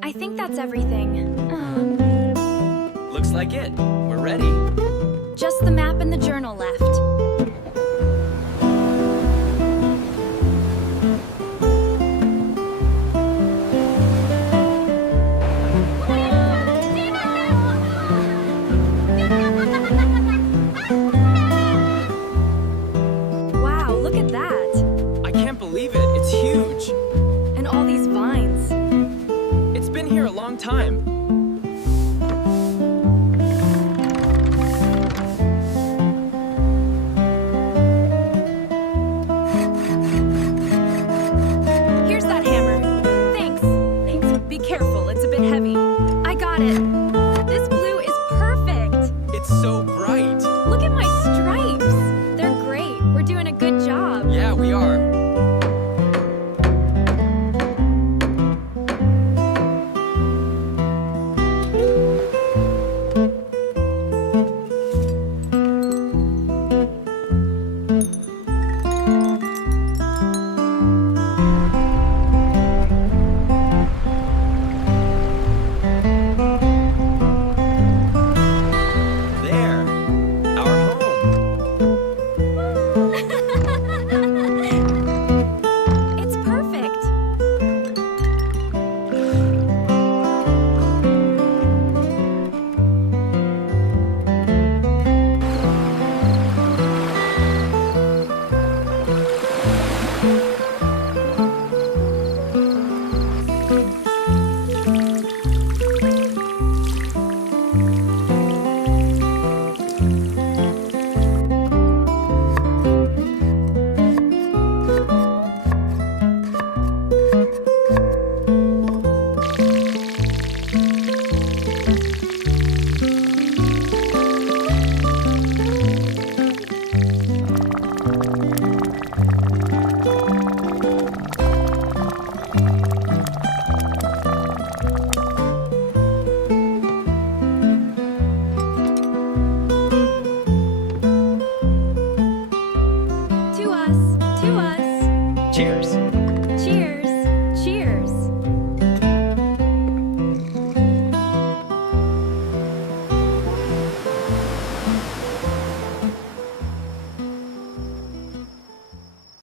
I think that's everything. Looks like it. We're ready. Just the map and the journal left. Wow, look at that. I can't believe it. It's huge. And all these vines. It's been here a long time. Here's that hammer. Thanks. Be careful, it's a bit heavy. I got it.